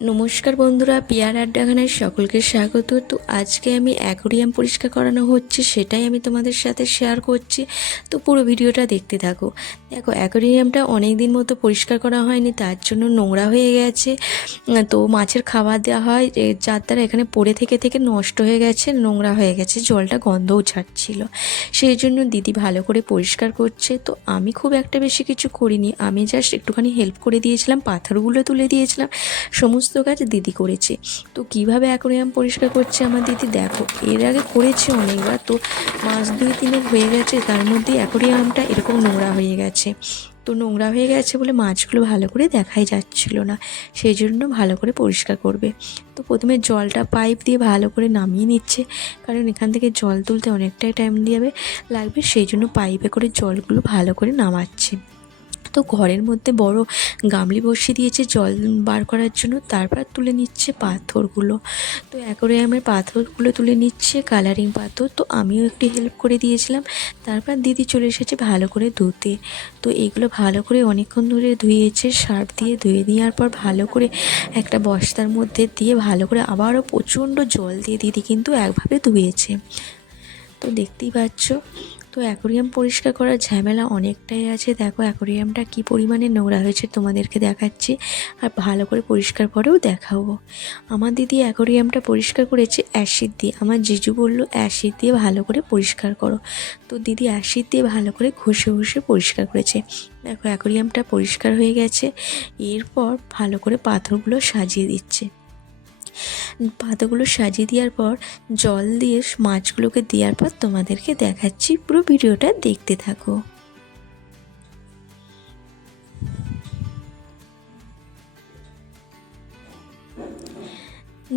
নমস্কার বন্ধুরা, পিয়ার আড্ডাখানায় সকলকে স্বাগত। তো আজকে আমি অ্যাকোরিয়াম পরিষ্কার করানো হচ্ছে, সেটাই আমি তোমাদের সাথে শেয়ার করছি। তো পুরো ভিডিওটা দেখতে থাকো। দেখো, অ্যাকোরিয়ামটা অনেক দিন মতো পরিষ্কার করা হয়নি, তার জন্য নোংরা হয়ে গেছে। তো মাছের খাবার দেওয়া হয়, যার দ্বারা এখানে পড়ে থেকে থেকে নষ্ট হয়ে গেছে, নোংরা হয়ে গেছে, জলটা গন্ধও ছাড়ছিল। সেই জন্য দিদি ভালো করে পরিষ্কার করছে। তো আমি খুব একটা বেশি কিছু করিনি, আমি জাস্ট একটুখানি হেল্প করে দিয়েছিলাম, পাথরগুলো তুলে দিয়েছিলাম, সমস্ত কাজ দিদি করেছে। তো কিভাবে অ্যাকোরিয়াম পরিষ্কার করছে আমার দিদি দেখো, এর আগে করেছে অনেকবার। তো মাস 2-3 হয়ে গেছে, তার মধ্যেই অ্যাকোরিয়ামটা এরকম নোংরা হয়ে গেছে। তো নোংরা হয়ে গেছে বলে মাছগুলো ভালো করে দেখাই যাচ্ছিল না, সেই জন্য ভালো করে পরিষ্কার করবে। তো প্রথমে জলটা পাইপ দিয়ে ভালো করে নামিয়ে নিচ্ছে, কারণ এখান থেকে জল তুলতে অনেকটাই টাইম লাগবে, সেই জন্য পাইপে করে জলগুলো ভালো করে নামাচ্ছে। তো ঘরের মধ্যে বড় গামলি বসিয়ে দিয়েছে জল বার করার জন্য, তারপর তুলে নিচ্ছে পাথরগুলো। তো অ্যাকোরিয়ামের পাথরগুলো তুলে নিচ্ছে, কালারিং পাথর। তো আমিও একটু হেল্প করে দিয়েছিলাম। তারপর দিদি চলে এসেছে ভালো করে ধুতে। তো এগুলো ভালো করে অনেকক্ষণ ধরে ধুয়েছে, সার্ফ দিয়ে ধুয়ে নেওয়ার পর ভালো করে একটা বস্তার মধ্যে দিয়ে ভালো করে আবারও প্রচণ্ড জল দিয়ে দিদি কিন্তু একভাবে ধুয়েছে। তো দেখতেই পাচ্ছ, তো অ্যাকোরিয়াম পরিষ্কার করার ঝামেলা অনেকটাই আছে। দেখো অ্যাকোরিয়ামটা কী পরিমাণে নোংরা হয়েছে তোমাদেরকে দেখাচ্ছি, আর ভালো করে পরিষ্কার করেও দেখাবো। আমার দিদি অ্যাকোরিয়ামটা পরিষ্কার করেছে অ্যাসিড দিয়ে। আমার জিজু বললো অ্যাসিড দিয়ে ভালো করে পরিষ্কার করো। তো দিদি অ্যাসিড দিয়ে ভালো করে ঘষে ঘষে পরিষ্কার করেছে। দেখো অ্যাকোরিয়ামটা পরিষ্কার হয়ে গেছে। এরপর ভালো করে পাথরগুলো সাজিয়ে দিচ্ছে। পাতাগুলো সাজিয়ে দেওয়ার পর জল দিয়ে মাছগুলোকে দেওয়ার পর তোমাদেরকে দেখাচ্ছি, পুরো ভিডিওটা দেখতে থাকো।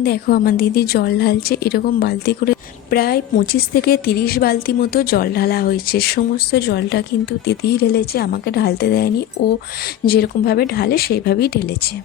দেখো আমার দিদি জল ঢালছে, এরকম বালতি করে প্রায় 25 থেকে 30 বালতি মতো জল ঢালা হয়েছে। সমস্ত জলটা কিন্তু দিদিই ঢেলেছে, আমাকে ঢালতে দেয়নি। ও যেরকমভাবে ঢালে সেইভাবেই ঢেলেছে।